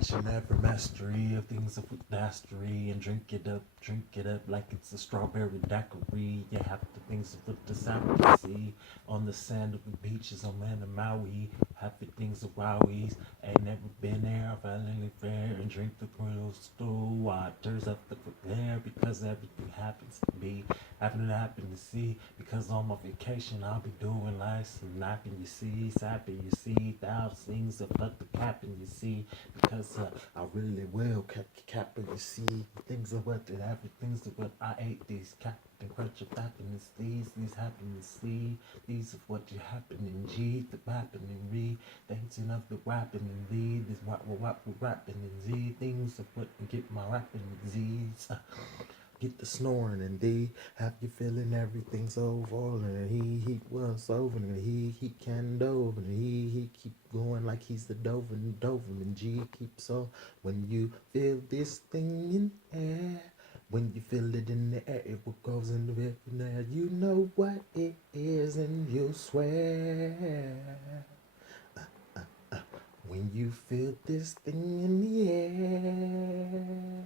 each and every mastery of things of mastery and drink it up like it's a strawberry daiquiri. You have the things of with the sound sea on the sand of the beaches on man of Maui. Happy things of wowies. Ain't never been there, I finally fair and drink the crystal waters of the there because everything happens to be happen to see because on my vacation I'll be doing life and knocking you see, sapping you see, thousands things about the capping you see because I really will capping you see things of what that everything's of what I ate these Captain Crunch of happiness these happiness these of what you happen in G the happening re things of the rapping in Z this what we're rapping in Z things of what get my rapping in Z's get the snoring and D have you feeling everything's over and he was over and he can dove and he keep going like he's the Dover and G keeps on when you feel this thing in air when you feel it in the air it goes in the air now you know what it is and you'll swear when you feel this thing in the air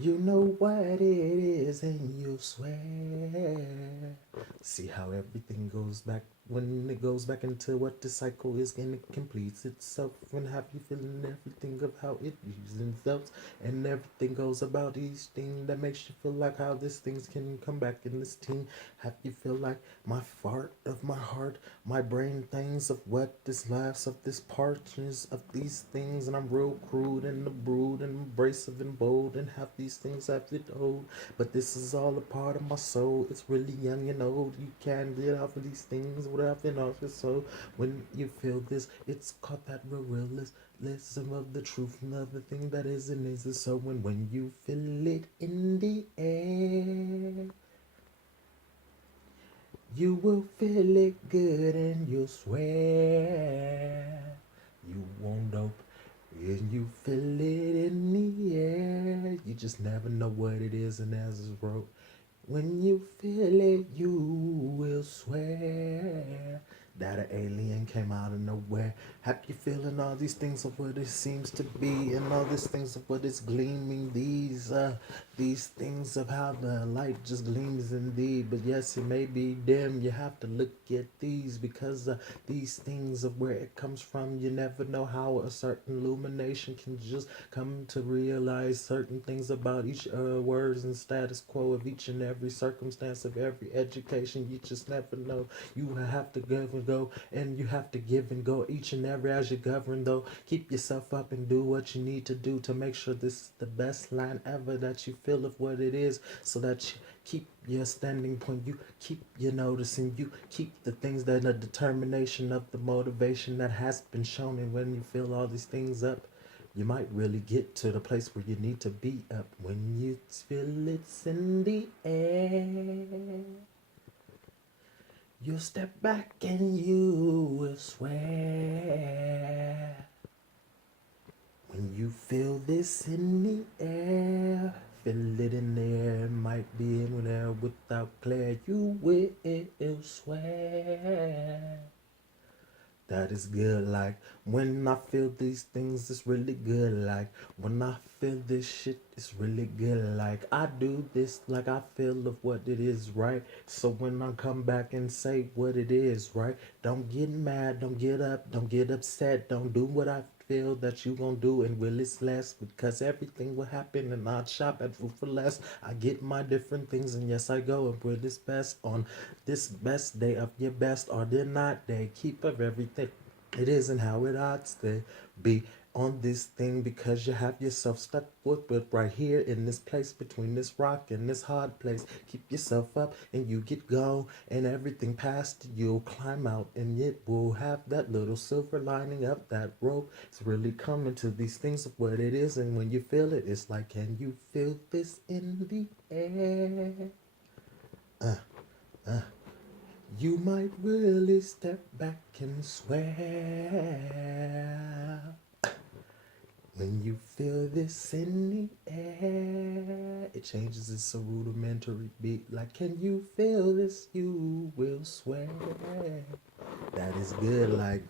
you know what it is and you swear. See how everything goes back when it goes back into what the cycle is and it completes itself. When have you feeling everything of how it uses itself and everything goes about each thing that makes you feel like how this things can come back in this team. Have you feel like my fart of my heart, my brain things of what this laughs of this partners of these things and I'm real crude and the brood and abrasive and bold and have these things have it old. But this is all a part of my soul. It's really young and old. You can get off of these things without being off your soul. When you feel this, it's called that realism of the truth and of the thing that is and is so. When you feel it in the air, you will feel it good and you'll swear you won't dope. And you feel it in the air. You just never know what it is and as it's wrote. When you feel it, you will swear that an alien came out of nowhere. Have you feeling all these things of what it seems to be, and all these things of what is gleaming? These things of how the light just gleams in thee. But yes, it may be dim. You have to look at these because these things of where it comes from. You never know how a certain illumination can just come to realize certain things about each words and status quo of each and every circumstance of every education. You just never know. You have to give and go, and you have to give and go each and every as you govern. Though keep yourself up and do what you need to do to make sure this is the best line ever that you feel of what it is, so that you keep your standing point, you keep your noticing, you keep the things that are determination of the motivation that has been shown. And when you feel all these things up, you might really get to the place where you need to be up. When you feel it's in the air, you'll step back and you will swear. When you feel this in the air, feel it in there, might be in there without glare, you will swear. That is good, like when I feel these things, it's really good. Like when I feel this shit, it's really good. Like I do this, like I feel of what it is, right? So when I come back and say what it is, right? Don't get mad, don't get up, don't get upset, don't do what I feel that you gonna do and will it's less because everything will happen and I'd shop at Food for Less. I get my different things and yes I go and put this best on this best day of your best or the not day. Keep of everything. It isn't how it ought to be on this thing because you have yourself stuck with it right here in this place between this rock and this hard place. Keep yourself up and you get gone and everything past you'll climb out and it will have that little silver lining up that rope. It's really coming to these things of what it is, and when you feel it, it's like, can you feel this in the air? You might really step back and swear. When you feel this in the air, it changes, it's a rudimentary beat. Like, can you feel this? You will swear. That is good, like,